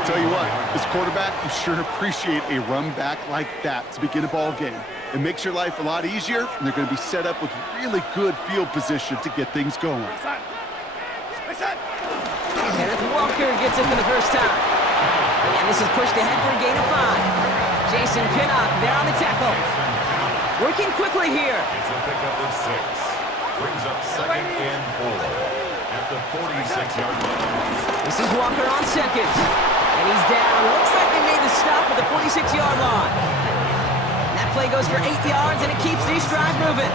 I'll tell you what, as quarterback, you sure appreciate a run back like that to begin a ball game. It makes your life a lot easier, and they're going to be set up with really good field position to get things going. Kenneth Walker gets it for the first time. And this is pushed ahead for a gain of 5. Jason Pinnock there on the tackle. Working quickly here. It's a pickup of 6. Brings up 2nd and 4 at the 46-yard line. This is Walker on seconds. And he's down. Looks like they made the stop at the 46-yard line. That play goes for 8 yards, and it keeps these drive moving.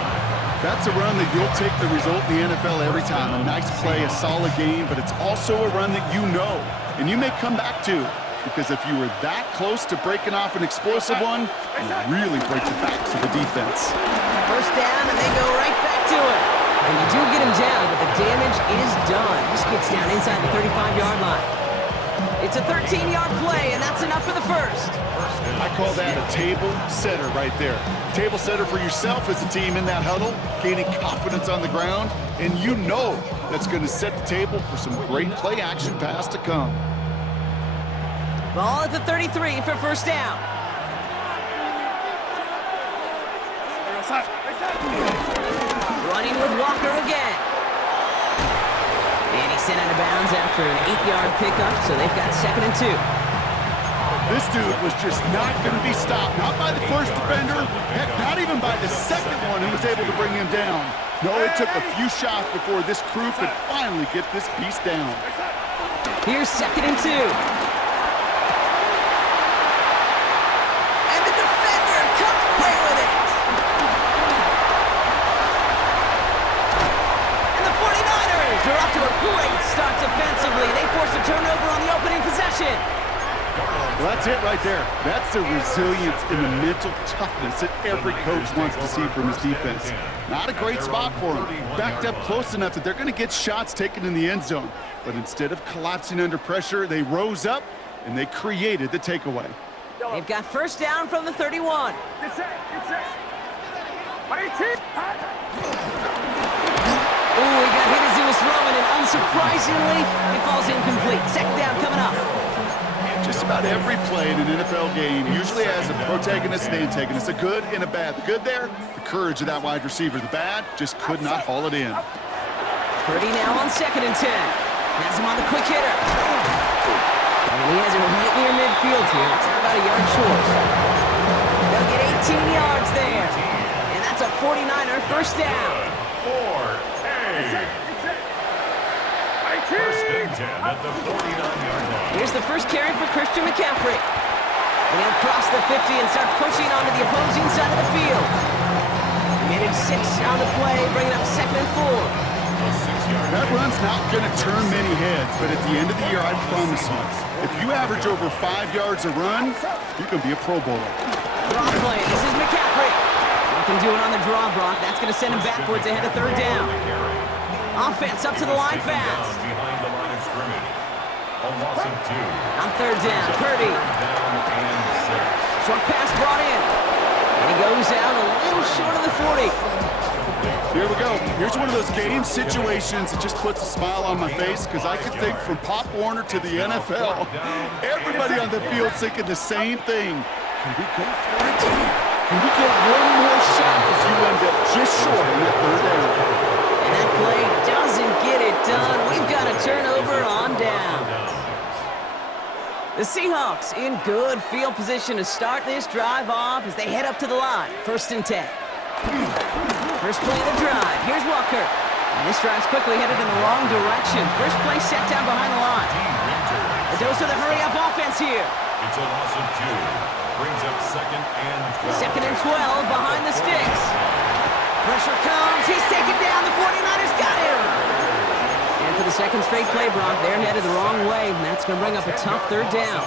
That's a run that you'll take the result in the NFL every time. A nice play, a solid game, but it's also a run that you know, and you may come back to, because if you were that close to breaking off an explosive one, you really break the backs of the defense. First down, and they go right back to it. And you do get him down, but the damage is done. This gets down inside the 35-yard line. It's a 13-yard play, and that's enough for the first. I call that a table setter right there. Table setter for yourself as a team in that huddle, gaining confidence on the ground, and you know that's going to set the table for some great play-action pass to come. Ball at the 33 for first down. Running with Walker again. And he's sent out of bounds after an 8-yard pickup, so they've got 2nd and 2. This dude was just not going to be stopped. Not by the first defender, heck, not even by the second one who was able to bring him down. No, it took a few shots before this crew could finally get this piece down. Here's 2nd and 2. And the defender comes away with it. And the 49ers are off to a great start defensively. They force a turnover on the opening possession. Well, that's it right there. That's the resilience and the mental toughness that every coach wants to see from his defense. Not a great spot for him. Backed up close enough that they're going to get shots taken in the end zone. But instead of collapsing under pressure, they rose up and they created the takeaway. They've got first down from the 31. Ooh, he got hit as he was throwing, and unsurprisingly, he falls incomplete. 2nd down coming up. Just about every play in an NFL game usually has a protagonist and antagonist, a good and a bad. The good there, the courage of that wide receiver. The bad, just could not haul it in. Purdy now on 2nd and 10. Has him on the quick hitter. And he has it right near midfield here. It's about a yard short. They'll get 18 yards there. And that's a 49er first down. 4-8. First and 10 at the 49-yard line. Here's the first carry for Christian McCaffrey. And he'll cross the 50 and start pushing onto the opposing side of the field. He made it 6 on the play, bringing up 2nd and 4. That run's not going to turn many heads, but at the end of the year, I promise you, if you average over 5 yards a run, you can be a Pro Bowler. Draw play. This is McCaffrey. Nothing doing on the draw, Brock. That's going to send him backwards ahead of 3rd down. Offense up to the line fast. Behind the line of scrimmage. A loss of 2. On 3rd down, Purdy. Down and 6. Short pass brought in. And he goes out a little short of the 40. Here we go. Here's one of those game situations that just puts a smile on my face because I could think from Pop Warner to the NFL, everybody on the field thinking the same thing. Can we go for it? Can we get one more shot as you end up just short on that 3rd down? And that play doesn't get it done. We've got a turnover on down. The Seahawks in good field position to start this drive off as they head up to the line. 1st and 10. First play of the drive. Here's Walker. And this drive's quickly headed in the wrong direction. First play set down behind the line. A dose of the hurry-up offense here. It's a loss of 2. Brings up 2nd and 12. 2nd and 12 behind the sticks. Pressure comes. He's taken down. The 49ers got him. And for the 2nd straight play, Brock, they're headed the wrong way, and that's going to bring up a tough 3rd down.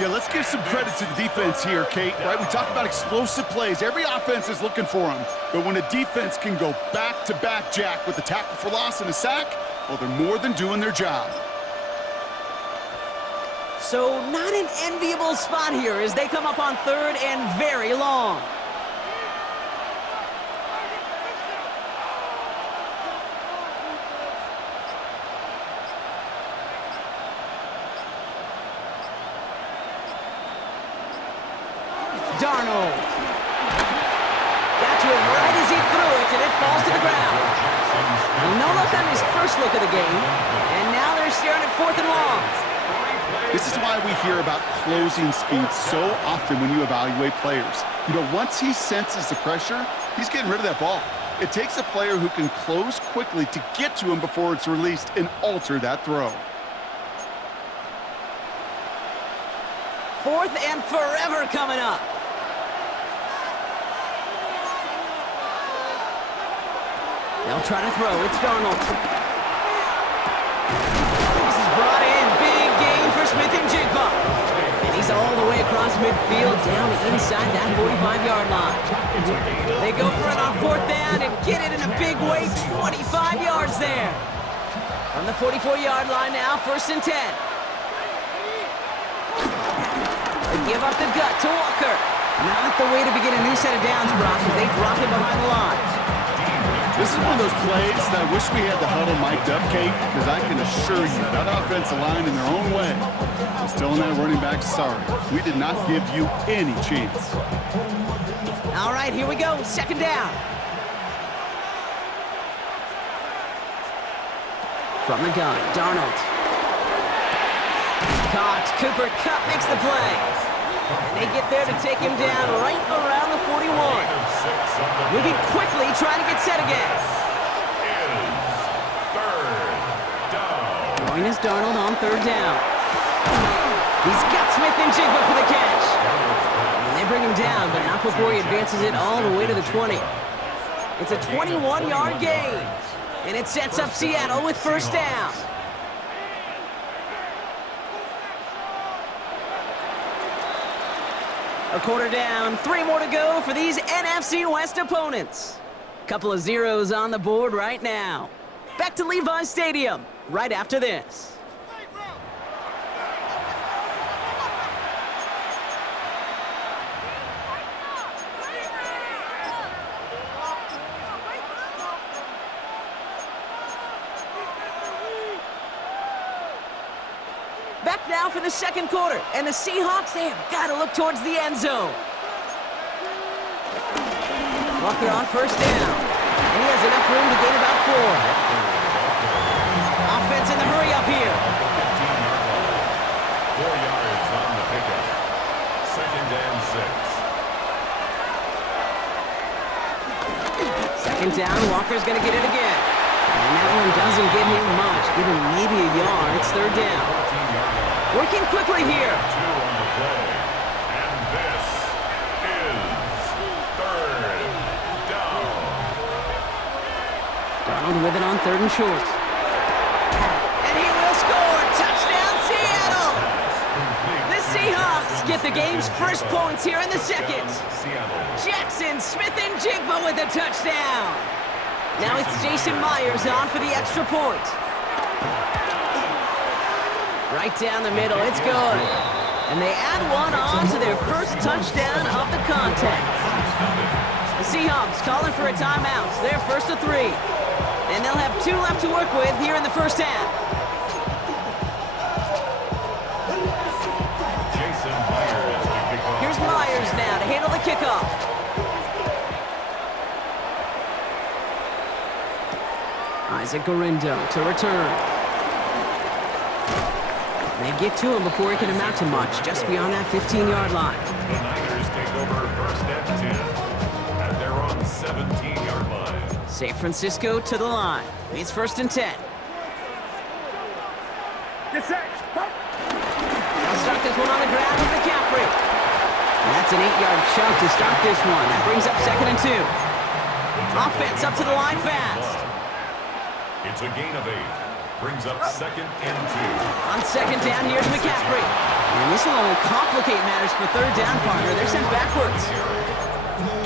Yeah, let's give some credit to the defense here, Kate. Right? We talk about explosive plays. Every offense is looking for them. But when a defense can go back-to-back, Jack, with a tackle for loss and a sack, well, they're more than doing their job. So not an enviable spot here as they come up on 3rd and very long. Darnold. Got to it right as he threw it, and it falls to the ground. Well, no luck on his first look of the game, and now they're staring at 4th and long. This is why we hear about closing speed so often when you evaluate players. You know, once he senses the pressure, he's getting rid of that ball. It takes a player who can close quickly to get to him before it's released and alter that throw. 4th and forever coming up. They'll try to throw. It's Darnold. This is brought in. Big gain for Smith-Njigba. And he's all the way across midfield, down inside that 45-yard line. They go for it on 4th down and get it in a big way, 25 yards there. From the 44-yard line now, 1st and 10. They give up the gut to Walker. Not the way to begin a new set of downs, Brock, as they drop it behind the line. This is one of those plays that I wish we had the huddle mic'd up, Kate, because I can assure you that offensive line in their own way is telling that running back, sorry, we did not give you any chance. All right, here we go. 2nd down. From the gun, Darnold. Caught. Cooper Kupp makes the play. And they get there to take him down right around the 41. Moving quickly, trying to get set again. Throwing is Darnold on 3rd down. He's got Smith-Njigba for the catch. And they bring him down, but not before he advances it all the way to the 20. It's a 21-yard gain. And it sets up Seattle with 1st down. A quarter down, 3 more to go for these NFC West opponents. Couple of zeros on the board right now. Back to Levi's Stadium right after this. Back now for the 2nd quarter, and the Seahawks, they have got to look towards the end zone. Walker on 1st down, and he has enough room to gain about 4. Offense in the hurry up here. 4 yards on the pickup. 2nd and 6. 2nd down, Walker's going to get it again. And that one doesn't get him much, give him maybe a yard. It's 3rd down. Working quickly here. 2 on the play. And this is 3rd down. Darnold with it on 3rd and short. And he will score. Touchdown, Seattle. The Seahawks get the game's first points here in the 2nd. Jackson Smith-Njigba with a touchdown. Now it's Jason Myers on for the extra point. Right down the middle, it's good. And they add one on to their first touchdown of the contest. The Seahawks calling for a timeout. They're 1st to 3. And they'll have 2 left to work with here in the 1st half. Jason Myers to kick off. Here's Myers now to handle the kickoff. Isaac Gorindo to return. They get to him before he can amount to much, just beyond that 15-yard line. The Niners take over 1st and 10. And they're on the 17-yard line. San Francisco to the line. It's 1st and 10. They'll start this one on the ground with McCaffrey. That's an 8-yard chunk to start this one. That brings up 2nd and 2. Offense up to the line fast. It's a gain of 8. Brings up 2nd and 2. On 2nd down, here's McCaffrey. And this will only complicate matters for 3rd down, partner. They're sent backwards.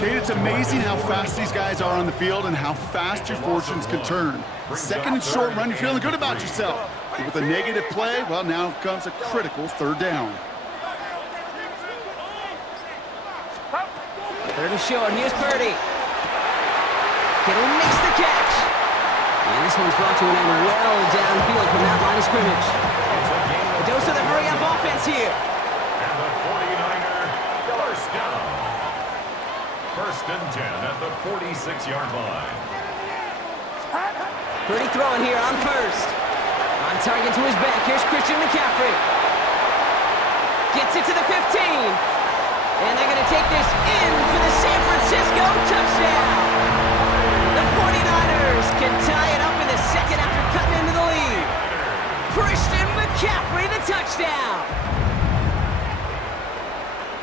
Kate, it's amazing how fast these guys are on the field and how fast your fortunes can turn. 2nd and short run, you're feeling good about yourself. But with a negative play, well, now comes a critical 3rd down. 3rd and short, here's Purdy. Kittle makes the catch. And this one's brought to an end well downfield from that line of scrimmage. A dose of the hurry-up offense here. And the 49er 1st down. 6-yard line. Pretty throwing here on first. On target to his back. Here's Christian McCaffrey. Gets it to the 15. And they're going to take this in for the San Francisco touchdown. The 49ers can tie it up in the second after cutting into the lead. Christian McCaffrey, the touchdown.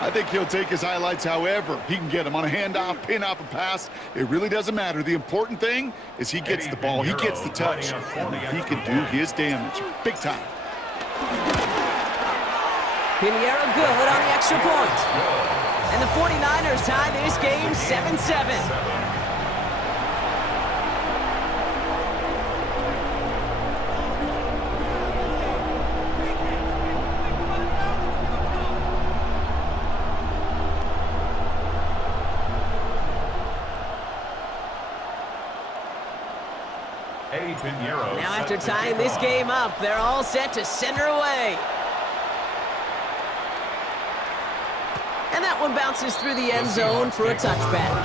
I think he'll take his highlights however he can get them on a handoff, pin off a pass. It really doesn't matter. The important thing is he gets the ball, he gets the touch, and he can do his damage. Big time. Pinheiro good on the extra point. And the 49ers tie this game 7-7. Now after tying this game up, they're all set to send her away. And that one bounces through the end zone for a touchback.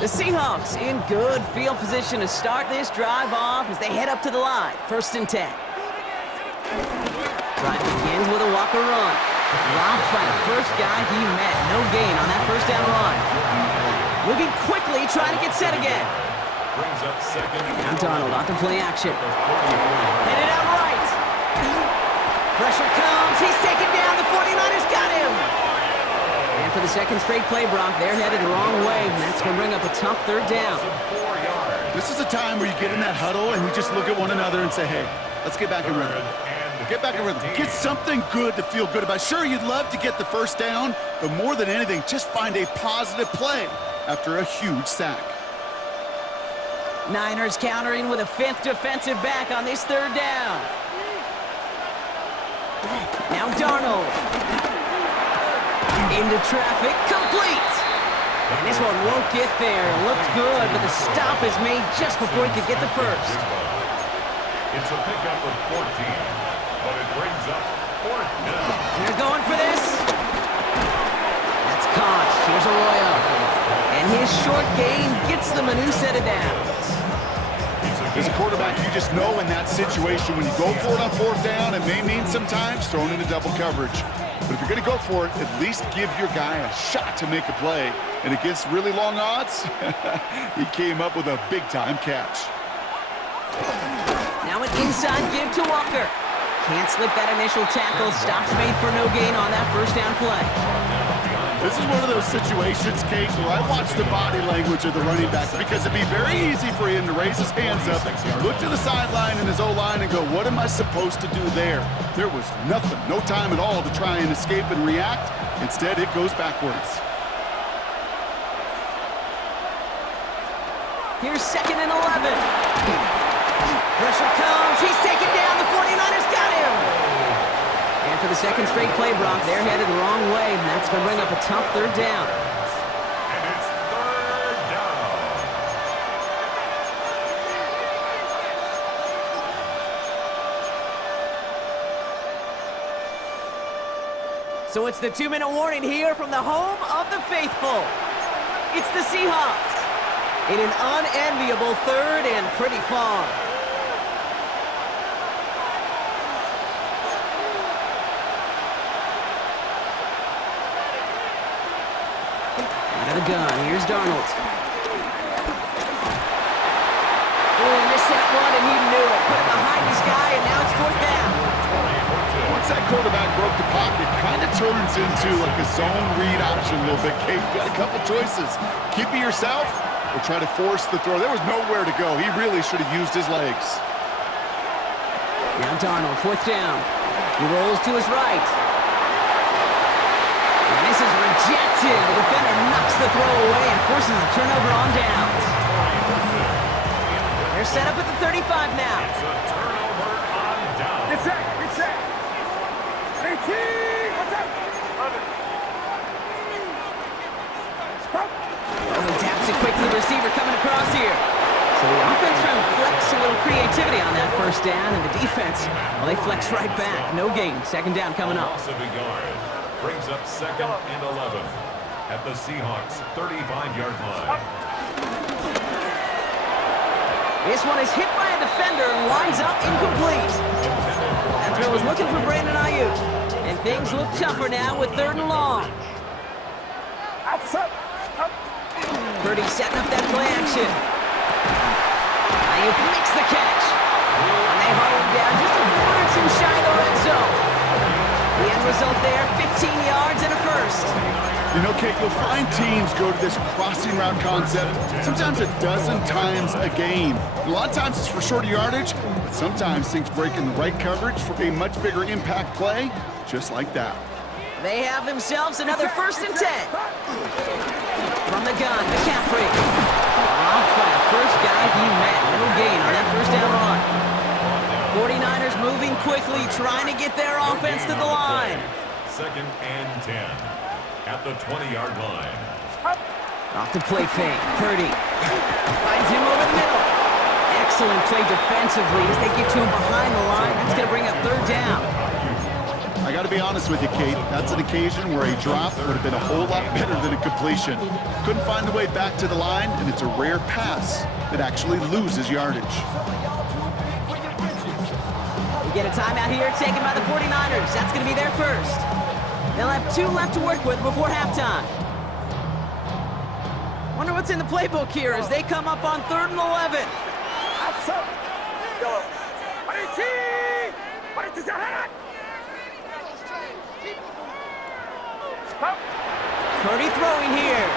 The Seahawks in good field position to start this drive off as they head up to the line. 1st and 10. Drive begins with a Walker run. Lobbed by the first guy he met. No gain on that first down run. Moving quickly, trying to get set again. Now Darnold on to play action. Headed out right. Pressure comes. He's taken down. The 49ers got him. And for the second straight play, Brock, they're headed the wrong way, and that's going to bring up a tough 3rd down. This is a time where you get in that huddle and you just look at one another and say, hey, let's get back in rhythm. Get back in rhythm. Get something good to feel good about. Sure, you'd love to get the first down, but more than anything, just find a positive play after a huge sack. Niners countering with a 5th defensive back on this 3rd down. Now Darnold. Into traffic, complete. And this one won't get there. Looked good, but the stop is made just before he could get the first. It's a pickup of 14, but it brings up 4th down. They're going for this. That's caught. Here's Arroyo. And his short gain gets them a new set of downs. As a quarterback, you just know in that situation when you go for it on 4th down, it may mean sometimes thrown into double coverage. But if you're going to go for it, at least give your guy a shot to make a play. And against really long odds, he came up with a big-time catch. Now an inside give to Walker. Can't slip that initial tackle. Stops made for no gain on that first down play. This is one of those situations, Kate, where I watch the body language of the running back because it'd be very easy for him to raise his hands up, look to the sideline and his O-line and go, what am I supposed to do there? There was nothing, no time at all to try and escape and react. Instead, it goes backwards. Here's 2nd and 11. Pressure comes. He's taken down. The 49ers got him. And for the second straight play, Brock, they're headed the wrong way, and that's going to bring up a tough 3rd down. And it's 3rd down. So it's the 2-minute warning here from the home of the faithful. It's the Seahawks in an unenviable 3rd and pretty far. Out of the gun, here's Darnold. Oh, he missed that one, and he knew it. Put it behind his guy, and now it's 4th down. Once that quarterback broke the pocket, kind of turns into like a zone read option a little bit. Kate, got a couple choices. Keep it yourself or try to force the throw. There was nowhere to go. He really should have used his legs. Now Darnold, 4th down. He rolls to his right. And this is rejected. The defender knocks the throw away and forces a turnover on downs. They're set up at the 35 now. It's a turnover on downs. Get set, get set. 18, what's up? Oh, he taps it quick to the receiver coming across here. So the offense trying to flex a little creativity on that first down, and the defense, well, they flex right back. No gain. Second down coming up. Loss of a yard. Brings up 2nd and 11 at the Seahawks' 35-yard line. This one is hit by a defender and winds up incomplete. That throw was looking for Brandon Ayuk. And things look tougher now with 3rd and long. Purdy setting up that play action. Ayuk makes the catch. And they haul him down just a foot or two shy of the red zone. The end result there, 15 yards and a first. You know, Kate, you'll find teams go to this crossing route concept sometimes a dozen times a game. A lot of times it's for shorter yardage, but sometimes things break in the right coverage for a much bigger impact play, just like that. They have themselves another 1st and 10. From the gun, McCaffrey. Off by the first guy he met. No gain on that first down run. 49ers moving quickly, trying to get their offense to the line. 2nd and 10 at the 20-yard line. Off the play fake, Purdy. Finds him over the middle. Excellent play defensively as they get to him behind the line. That's going to bring up 3rd down. I got to be honest with you, Kate. That's an occasion where a drop would have been a whole lot better than a completion. Couldn't find the way back to the line, and it's a rare pass that actually loses yardage. We get a timeout here taken by the 49ers. That's going to be their first. They'll have 2 left to work with before halftime. Wonder what's in the playbook here as they come up on 3rd and 11. Purdy throwing here.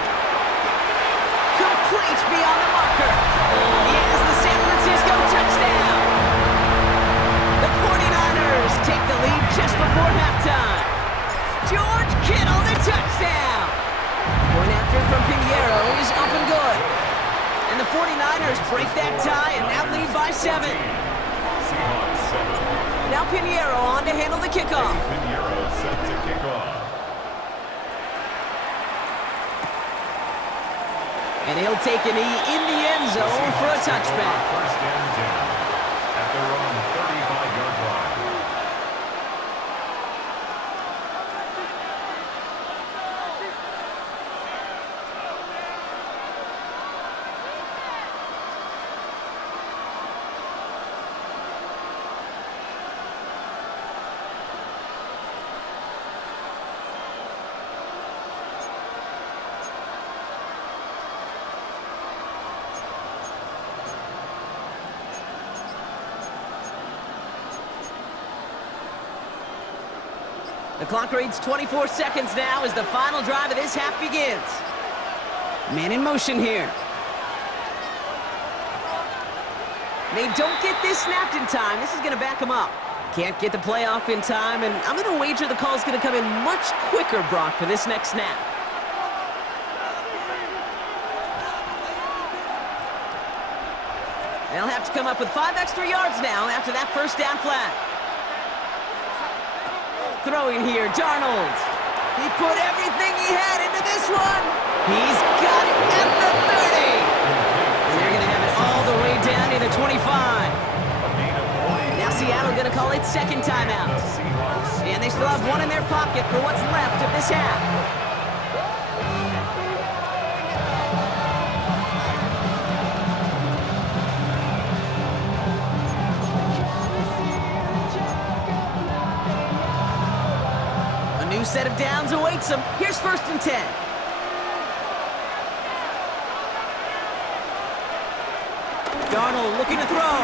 Complete beyond the marker. He has the San Francisco touchdown. The 49ers take the lead just before halftime. George Kittle, the touchdown. Going after it from Pinheiro is up and good. And the 49ers break that tie and now lead by 7. Seahawks 7. Now Pinheiro on to handle the kickoff. Pinheiro set to kick off. And he'll take a knee in the end zone for a touchback. 1st and 10 at their own 35-yard line. The clock reads 24 seconds now as the final drive of this half begins. Man in motion here. They don't get this snapped in time. This is going to back them up. Can't get the play off in time, and I'm going to wager the call's going to come in much quicker, Brock, for this next snap. They'll have to come up with 5 extra yards now after that first down flag. Throwing here, Darnold. He put everything he had into this one. He's got it at the 30. And they're going to have it all the way down to the 25. Now Seattle going to call its 2nd timeout. And they still have 1 in their pocket for what's left of this half. Set of downs awaits them. Here's 1st and 10. Darnold looking to throw.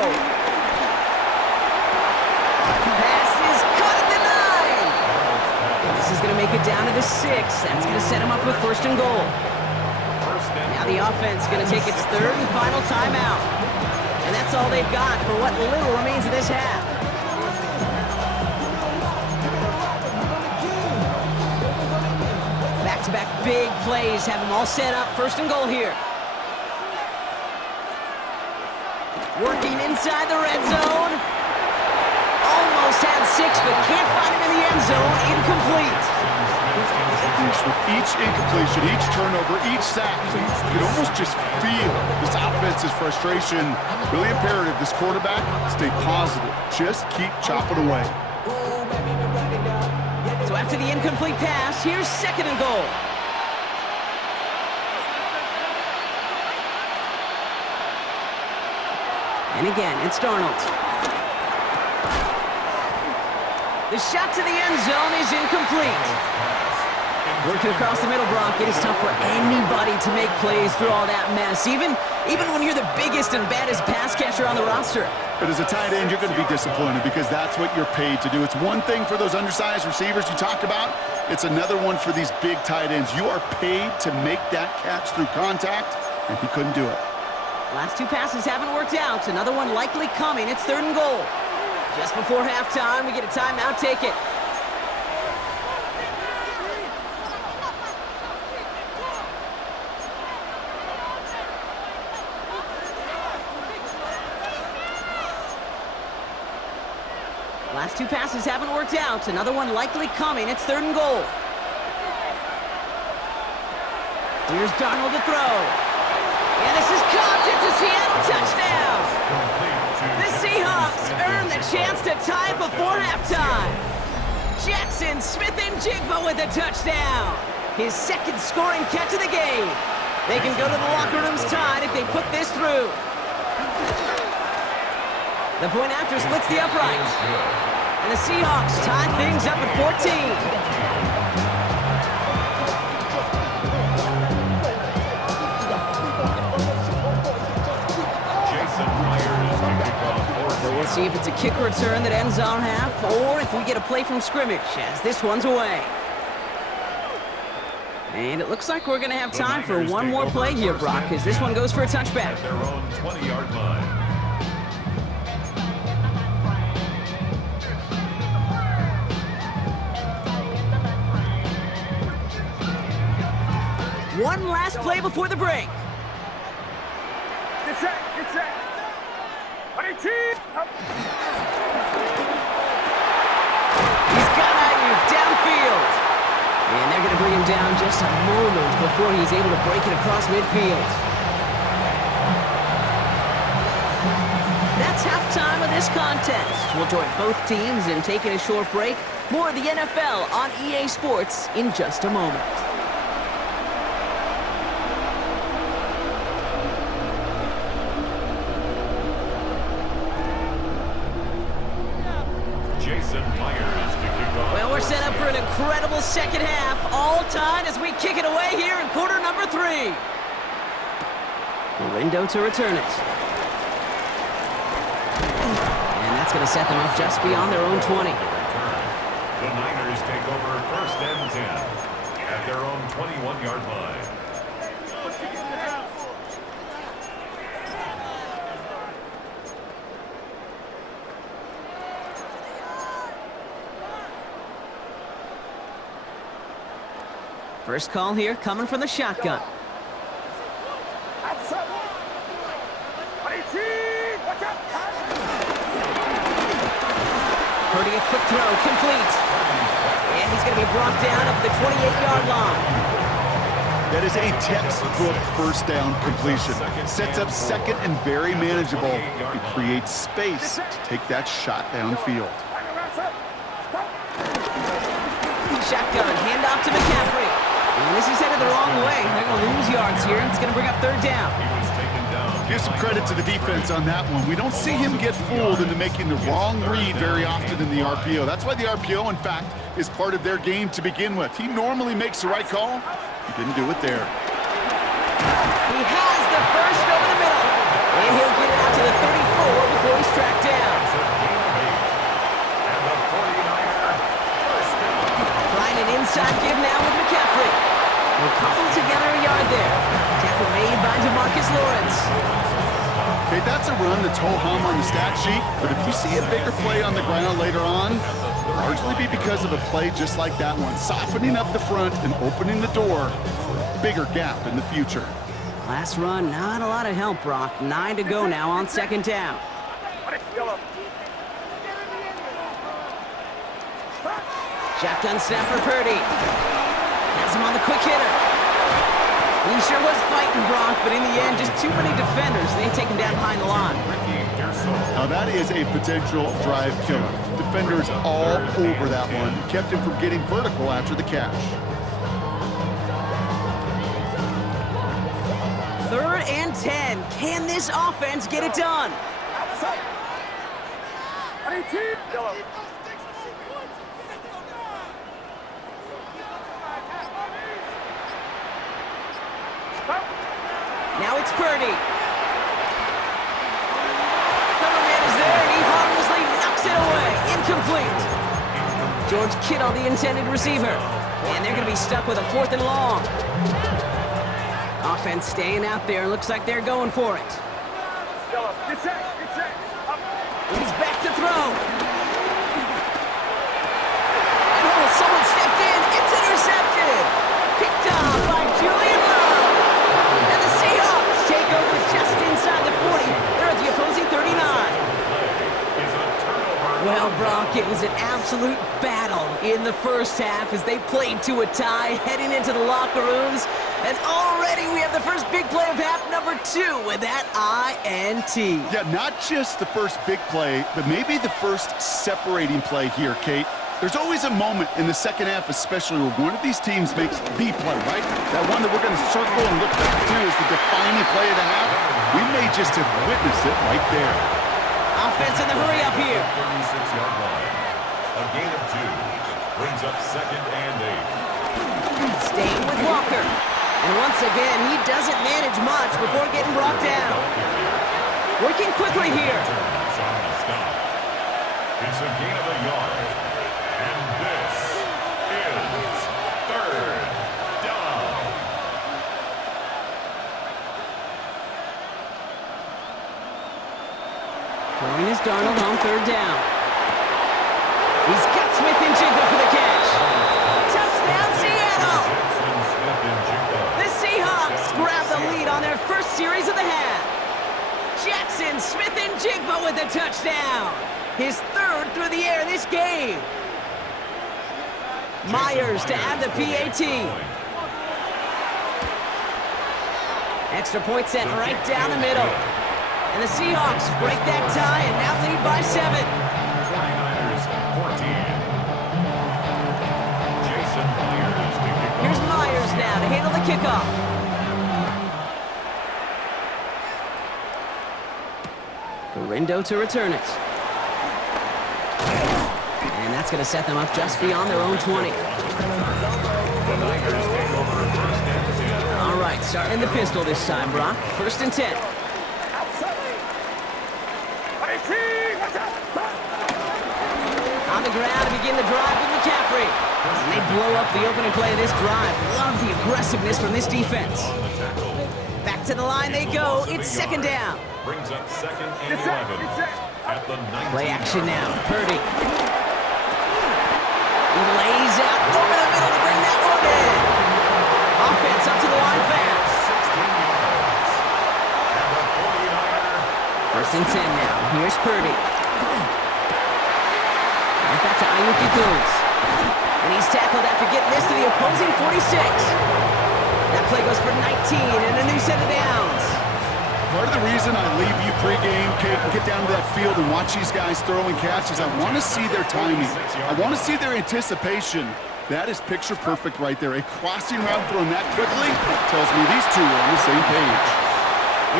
Pass is caught at the 9. And this is going to make it down to the 6. That's going to set him up with 1st and goal. Now the offense going to take its 3rd and final timeout. And that's all they've got for what little remains of this half. Back-to-back big plays have them all set up. 1st and goal here. Working inside the red zone. Almost had 6, but can't find him in the end zone. Incomplete. With each incompletion, each turnover, each sack, you can almost just feel this offense's frustration. Really imperative this quarterback stay positive. Just keep chopping away. So after the incomplete pass, here's 2nd and goal. And again, it's Darnold. The shot to the end zone is incomplete. Working across the middle, Brock, it is tough for anybody to make plays through all that mess, even when you're the biggest and baddest pass catcher on the roster. But as a tight end, you're going to be disappointed because that's what you're paid to do. It's one thing for those undersized receivers you talked about. It's another one for these big tight ends. You are paid to make that catch through contact, and he couldn't do it. Last 2 passes haven't worked out. Another one likely coming. It's 3rd and goal. Just before halftime, we get a timeout. Take it. Last 2 passes haven't worked out. Another one likely coming. It's 3rd and goal. Here's Darnold to throw. And this is caught. It's a Seattle touchdown. The Seahawks earn the chance to tie before halftime. Jackson Smith-Njigba with a touchdown. His 2nd scoring catch of the game. They can go to the locker rooms tied if they put this through. The point after splits the uprights. And the Seahawks tie things up at 14. So we'll see if it's a kick return that ends our half, or if we get a play from scrimmage, as this one's away. And it looks like we're going to have time for one more play here, Brock, as this one goes for a touchback. At their own 20-yard line. One last play before the break. Get set, get set. 22. He's got Ayuk downfield. And they're going to bring him down just a moment before he's able to break it across midfield. That's halftime of this contest. We'll join both teams in taking a short break. More of the NFL on EA Sports in just a moment. Well, we're set up for an incredible second half. All tied as we kick it away here in quarter number 3. Window to return it. And that's going to set them up just beyond their own 20. The Niners take over 1st and 10 at their own 21-yard line. First call here coming from the shotgun. Purdy, a quick throw, complete. And he's going to be brought down up the 28-yard line. That is a textbook 1st down completion. Sets up 2nd and very manageable. It creates space to take that shot downfield. Shotgun, handoff to McCaffrey. And this is headed the wrong way. They're going to lose yards here. It's going to bring up 3rd down. Give some credit to the defense on that one. We don't see him get fooled into making the wrong read very often in the RPO. That's why the RPO, in fact, is part of their game to begin with. He normally makes the right call. He didn't do it there. He has the first over the middle. And he'll get it out to the 34 before he's tracked down. Trying an inside give now with McCaffrey. We'll cobble together a yard there. Tackle made by DeMarcus Lawrence. Okay, that's a run that's ho-hum on the stat sheet, but if you see a bigger play on the ground later on, it'll largely be because of a play just like that one, softening up the front and opening the door for a bigger gap in the future. Last run, not a lot of help, Brock. 9 to go now on 2nd down. Shotgun snap for Purdy. Has him on the quick hitter. He sure was fighting, Brock, but in the end, just too many defenders. They take him down behind the line. Now that is a potential drive killer. Defenders all over that one. Kept him from getting vertical after the catch. 3rd and 10. Can this offense get it done? Outside. 18. Now it's Purdy. Cover man is there, and he harmlessly knocks it away. Incomplete. George Kittle, the intended receiver. And they're going to be stuck with a 4th and long. Offense staying out there. Looks like they're going for it. Get set. Up. He's back to throw. And someone stepped in. It's intercepted. Picked off by Julian Love. And the Seahawks take over just inside the 40. They're at the opposing 39. Well, Brock, it was an absolute battle in the first half as they played to a tie, heading into the locker rooms. And already we have the first big play of half number 2 with that INT. Yeah, not just the first big play, but maybe the first separating play here, Kate. There's always a moment in the second half, especially where one of these teams makes the play, right? That one that we're going to circle and look back to as the defining play of the half. We may just have witnessed it right there. Offense in the hurry up here. 36-yard line. A gain of 2 brings up 2nd and 8. Staying with Walker. And once again, he doesn't manage much before getting brought down. Working quickly here. It's a gain of a yard. And this is 3rd down. Throwing his Darnold on 3rd down. He's got Smith and Jigba for the catch. Touchdown, Seattle! The Seahawks grab the lead on their first series of the half. Jackson Smith and Jigba with the touchdown. His 3rd through the air this game. Myers to add the PAT. Extra point sent right down the middle. And the Seahawks break that tie and now lead by 7. 49ers 14. Jason Myers to kick off. Here's Myers now to handle the kickoff. Garindo to return it. And that's going to set them up just beyond their own 20. The Niners take over 1st and 10. All right, starting in the pistol this time, Brock. 1st and 10. On the ground to begin the drive with McCaffrey. And they blow up the opening play of this drive. Love the aggressiveness from this defense. Back to the line they go. It's 2nd down. Brings up 2nd and 11. At the 19. Play action now. Purdy. He lays out over the middle to bring that one in. Offense up to the line fast. 16 yards. And the 49er. 1st and 10 now. Here's Purdy. Right back to Ayuki Goons. And he's tackled after getting this to the opposing 46. That play goes for 19 and a new set of downs. Part of the reason I leave you pregame, Kate, and get down to that field and watch these guys throw and catch is I want to see their timing. I want to see their anticipation. That is picture perfect right there. A crossing route thrown that quickly tells me these two are on the same page.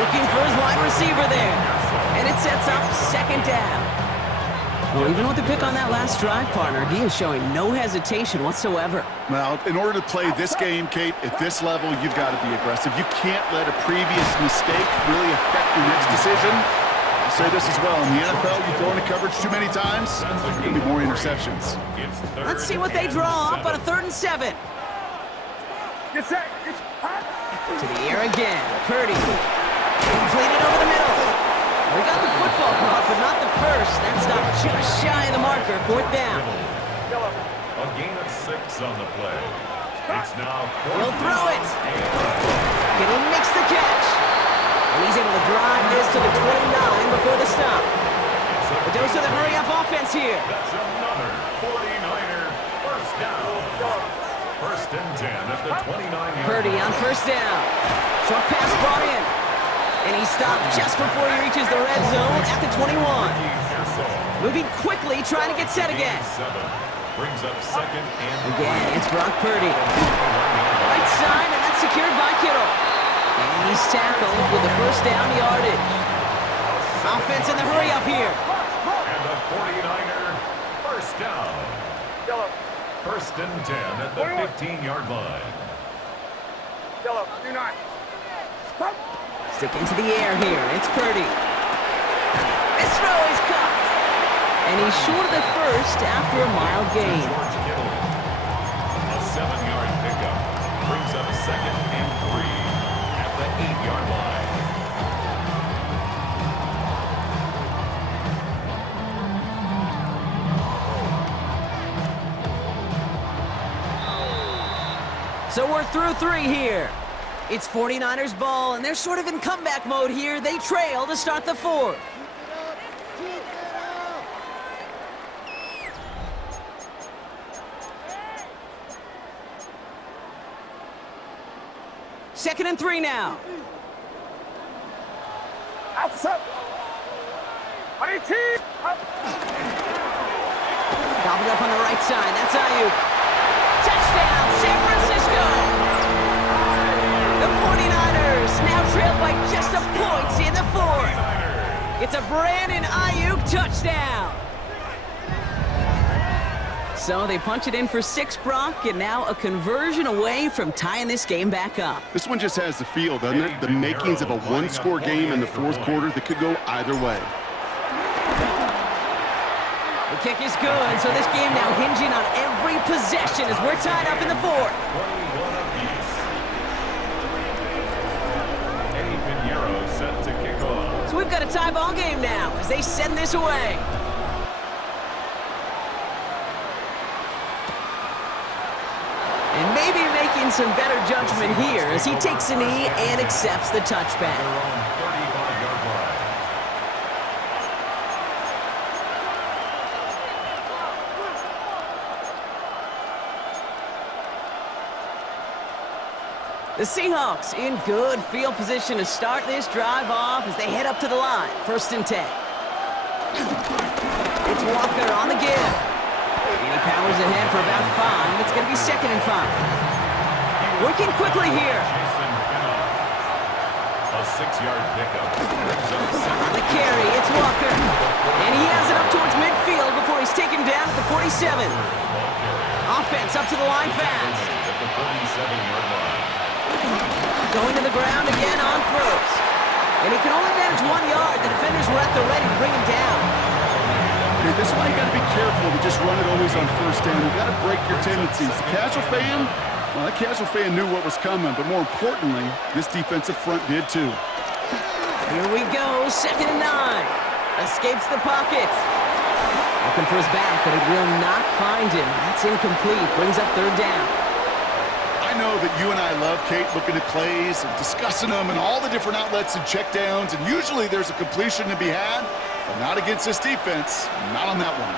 Looking for his wide receiver there. And it sets up 2nd down. Well, even with the pick on that last drive, partner, he is showing no hesitation whatsoever. Now, in order to play this game, Kate, at this level, you've got to be aggressive. You can't let a previous mistake really affect your next decision. I'll say this as well. In the NFL, you throw into coverage too many times, there's going to be more interceptions. Let's see what they draw up on a 3rd and 7. Get set. To the air again. Purdy. Completed over the middle. We got the football block, but not the first. That stopped just shy of the marker. 4th down. A gain of 6 on the play. It's now 4th. He'll throw it. Kittle makes the catch. And he's able to drive this to the 29 before the stop. A dose of the hurry-up offense here. That's another 49er 1st down. First and 10 at the 29-yard Purdy on first down. Short pass brought in. And he stopped just before he reaches the red zone at the 21. Moving quickly, trying to get set again. Brings up second and Again, it's Brock Purdy. Right side, and that's secured by Kittle. And he's tackled with the first down yardage. Offense in the hurry up here. And the 49er first down. Yellow. First and 10 at the 15-yard line. Yellow. Do not. Stop. Sticking to the air here. It's Purdy. This throw is caught. And he's short of the first after a mild gain. George Kittle. A 7-yard pickup. Brings up second and 3 at the 8-yard line. So we're through 3 here. It's 49ers ball, and they're sort of in comeback mode here. They trail to start the 4th. Second and 3 now. Outside. 18. Gobbled up on the right side. That's Ayuk. Touchdown, San Francisco! The 49ers now trailed by just a point in the 4th. It's a Brandon Ayuk touchdown. So they punch it in for 6, Brock, and now a conversion away from tying this game back up. This one just has the feel, doesn't it? The makings of a one-score game in the 4th quarter that could go either way. The kick is good, so this game now hinging on every possession as we're tied up in the 4th. 21 apiece. Eddie Pinheiro set to kick off. So we've got a tie ball game now as they send this away. And maybe making some better judgment here as he takes a knee and accepts the touchback. Their own 35-yard line. The Seahawks in good field position to start this drive off as they head up to the line. First and 10. It's Walker on the give. And he powers ahead for about 5. It's going to be second and 5. Working quickly here. Jason Pinnock. A 6-yard pickup. Brings up second. On the carry, it's Walker. And he has it up towards midfield before he's taken down at the 47. Offense up to the line fast. At the 47-yard line. Going to the ground again on first. And he can only manage 1 yard. The defenders were at the ready to bring him down. Okay, this is why you got to be careful to just run it always on first down. You got to break your tendencies. The casual fan, well, that casual fan knew what was coming, but more importantly, this defensive front did too. Here we go, second and 9. Escapes the pocket. Looking for his back, but it will not find him. That's incomplete. Brings up third down. I know that you and I love, Kate, looking at plays and discussing them and all the different outlets and checkdowns, and usually there's a completion to be had, but not against this defense. Not on that one.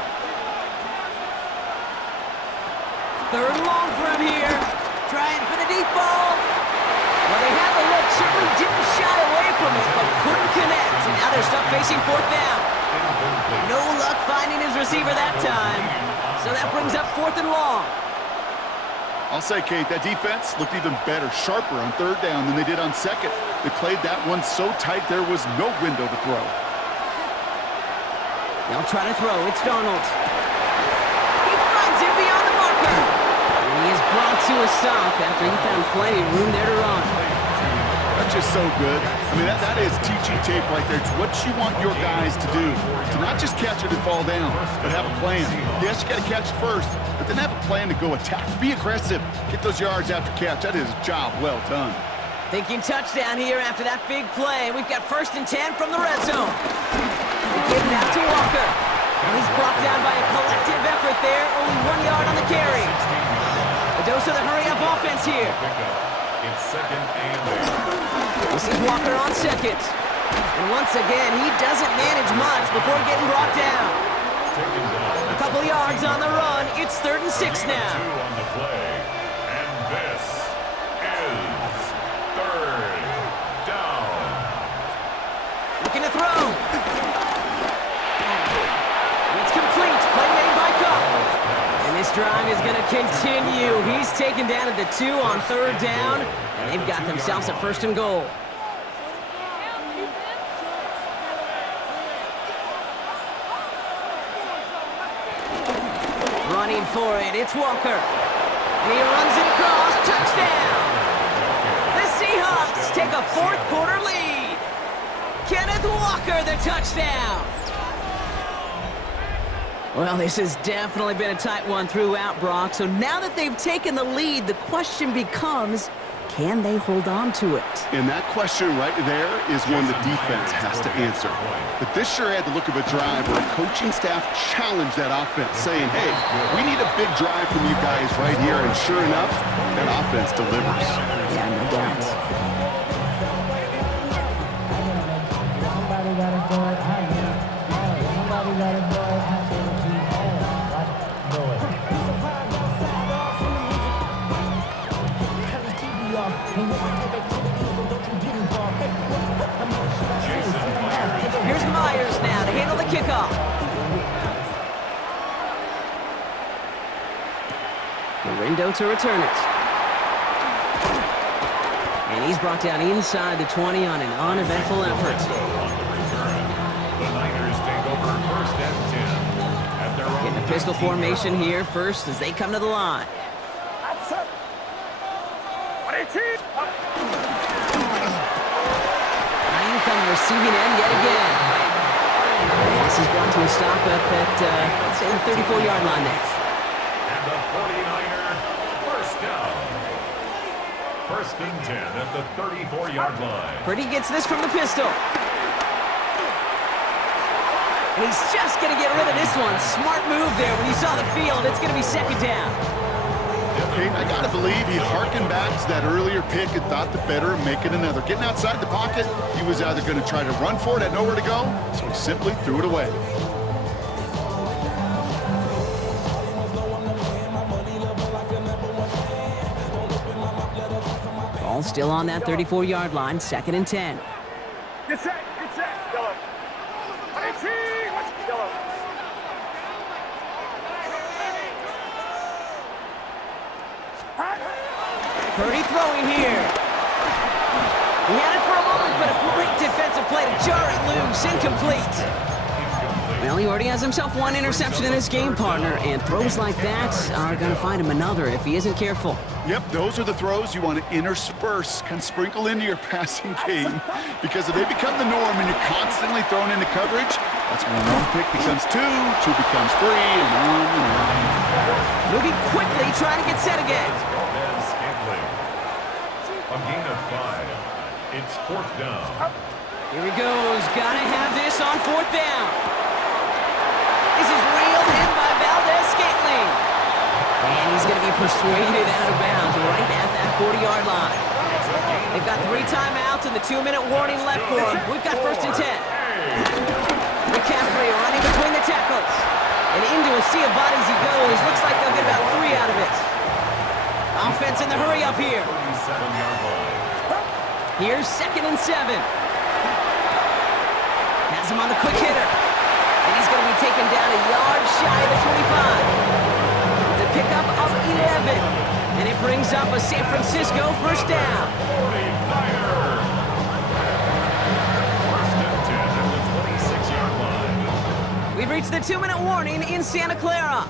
Third and long for him here. Trying for the deep ball. Well, they had the look, certainly didn't shy away from it, but couldn't connect. And now they're stuck facing fourth down. No luck finding his receiver that time. So that brings up fourth and long. I'll say, Kate, that defense looked even better, sharper on third down than they did on second. They played that one so tight there was no window to throw. They'll try to throw. It's Donald. He finds him beyond the marker. And he is brought to a stop after he found plenty of room there to run. That's just so good. I mean, that is teaching tape right there. It's what you want your guys to do. To not just catch it and fall down, but have a plan. Yes, you got to catch it first, but then have a plan to go attack. Be aggressive. Get those yards after catch. That is a job well done. Thinking touchdown here after that big play. We've got first and 10 from the red zone. They give it out to Walker. And he's brought down by a collective effort there. Only 1 yard on the carry. A dose of the hurry-up offense here. It's second and 8. This is Walker on second. And once again, he doesn't manage much before getting brought down. A couple yards on the run. It's third and 6 now. On the play. second down at the 2 on 3rd down, and they've got themselves a 1st and goal. Running for it, it's Walker. And he runs it across, touchdown! The Seahawks take a 4th quarter lead. Kenneth Walker, the touchdown! Well, this has definitely been a tight one throughout, Brock. So now that they've taken the lead, the question becomes, can they hold on to it? And that question right there is one the defense has to answer. But this sure had the look of a drive where a coaching staff challenged that offense, saying, hey, we need a big drive from you guys right here. And sure enough, that offense delivers. Yeah, no doubt. Here's Myers now to handle the kickoff. Garindo to return it. And he's brought down inside the 20 on an uneventful effort. The Niners take over 1st and 10 at their own. Getting a pistol formation here first as they come to the line. Ayuk on the receiving end yet again. And this is brought to a stop up at, let's say, the 34-yard line there. And the 49er first down. 1st and 10 at the 34-yard line. Purdy gets this from the pistol. And he's just going to get rid of this one. Smart move there when you saw the field. It's going to be 2nd down. Okay, I got to believe he harkened back to that earlier pick and thought the better of making another. Getting outside the pocket, he was either going to try to run for it, had nowhere to go, so he simply threw it away. Ball still on that 34-yard line, 2nd and 10. Get set, yellow. 18, let's go, yellow. Purdy throwing here. He had it for a moment, but a great defensive play to jar it loose. Incomplete. Well, he already has himself one interception in his game, partner, and throws like that are going to find him another if he isn't careful. Yep, those are the throws you want to intersperse, kind of sprinkle into your passing game, because if they become the norm and you're constantly thrown into coverage, that's when one pick becomes 2, 2 becomes 3, and on and on. Moving quickly, trying to get set again. A gain of 5. It's 4th down. Here he goes. Got to have this on 4th down. This is reeled in by Valdez-Scantling. And he's going to be persuaded out of bounds right at that 40-yard line. They've got 3 timeouts and the 2-minute warning left for them. We've got 1st and 10. McCaffrey running between the tackles. And into a sea of bodies he goes. Looks like they'll get about 3 out of it. Offense in the hurry up here. Here's 2nd and 7. Has him on the quick hitter. And he's going to be taken down a yard shy of the 25. It's a pickup of 11. And it brings up a San Francisco 1st down. 49er. 1st and 10 at the 26-yard line. We've reached the 2-minute warning in Santa Clara.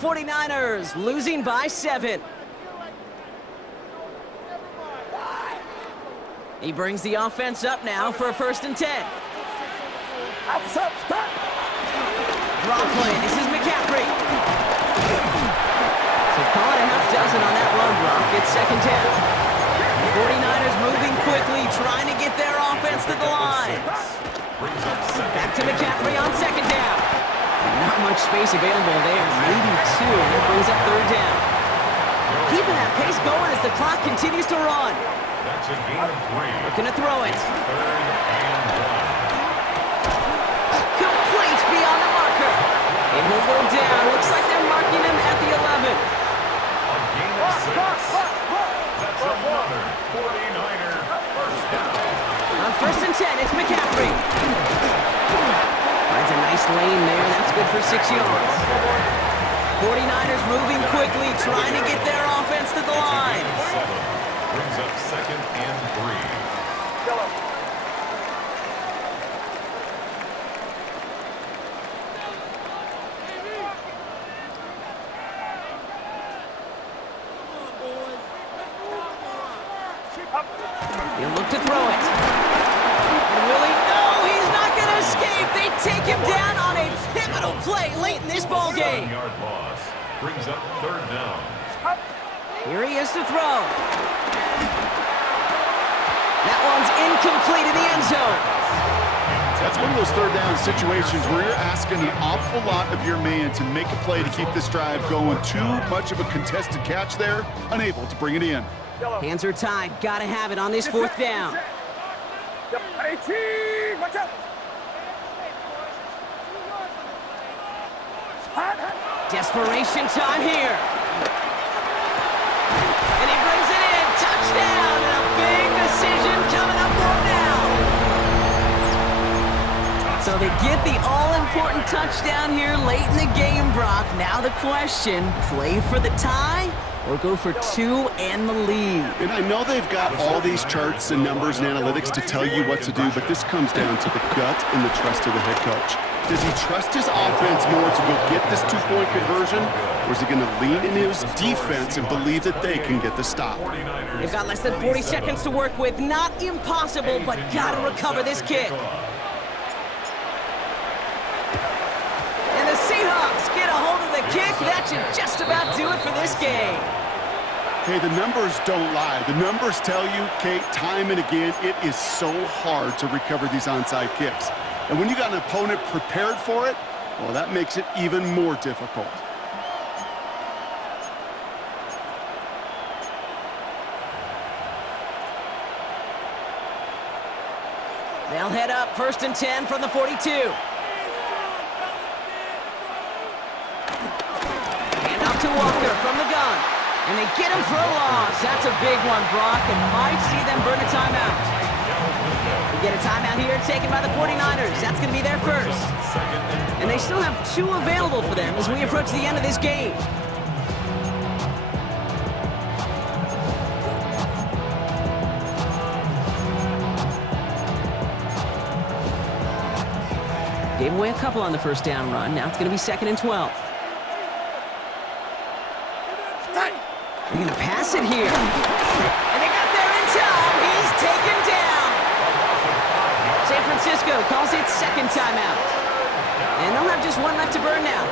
49ers losing by 7. He brings the offense up now for a 1st and 10. Draw play. This is McCaffrey. So call it a half dozen on that run block. It's 2nd down. The 49ers moving quickly, trying to get their offense to the line. Back to McCaffrey on 2nd down. And not much space available there. Maybe 2. That brings up 3rd down. Keeping that pace going as the clock continues to run. That's a gain of 3. Looking to throw it. 3rd and 1. Complete beyond the marker. And he'll go down. Looks like they're marking him at the 11. A gain of 6. That's another 49er 1st down. On 1st and 10, it's McCaffrey. Finds a nice lane there. That's good for 6 yards. 49ers moving quickly, trying to get their offense to the line. 7 brings up 2nd and 3. Yellow. He'll look to throw it. And will he? No, he's not going to escape. They take him down on a pivotal play late in this ball game. 7-yard loss brings up 3rd down. Here he is to throw. That one's incomplete in the end zone. That's one of those 3rd down situations where you're asking an awful lot of your man to make a play to keep this drive going. Too much of a contested catch there, unable to bring it in. Hands are tied. Got to have it on this 4th down. 18, watch out. Desperation time here. And he brings it in. Touchdown. And a big decision coming up for him now. So they get the all-important touchdown here late in the game, Brock. Now the question, play for the tie or go for 2 and the lead? And I know they've got all these charts and numbers and analytics to tell you what to do, but this comes down to the gut and the trust of the head coach. Does he trust his offense more to go get this 2-point conversion, or is he going to lean in his defense and believe that they can get the stop? They've got less than 40 seconds to work with. Not impossible, but got to recover this kick. And the Seahawks get a hold of the kick. That should just about do it for this game. Hey, the numbers don't lie. The numbers tell you, Kate, time and again, it is so hard to recover these onside kicks. And when you got an opponent prepared for it, well, that makes it even more difficult. They'll head up 1st and 10 from the 42. Hand off to Walker from the gun. And they get him for a loss. That's a big one, Brock, and might see them burn a timeout. We get a timeout here taken by the 49ers. That's going to be their first. And they still have 2 available for them as we approach the end of this game. Gave away a couple on the 1st down run. Now it's going to be 2nd and 12. They're going to pass it here. And they got there in time. He's taken down. San Francisco calls it 2nd timeout. And they'll have just 1 left to burn now.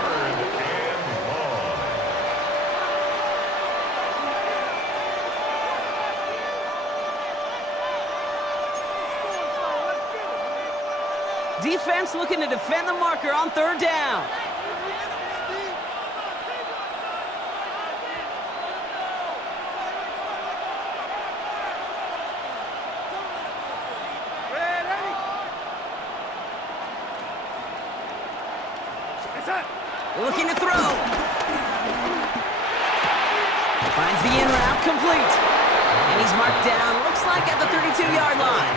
Defense looking to defend the marker on 3rd down. Looking to throw. Finds the in route complete. And he's marked down, looks like at the 32-yard line.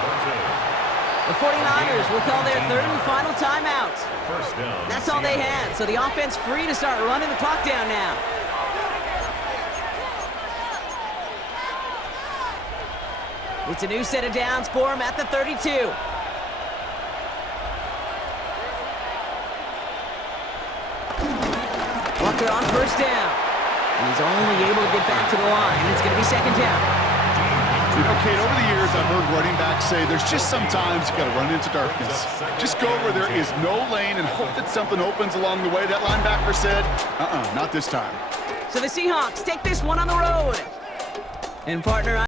The 49ers will call their 3rd and final timeout. That's all they had, so the offense free to start running the clock down now. It's a new set of downs for him at the 32. Walker on 1st down. And he's only able to get back to the line. It's going to be 2nd down. You know, Kate, over the years, I've heard running backs say there's just sometimes you got to run into darkness. Just go where there is no lane and hope that something opens along the way. That linebacker said, not this time. So the Seahawks take this one on the road. And partner,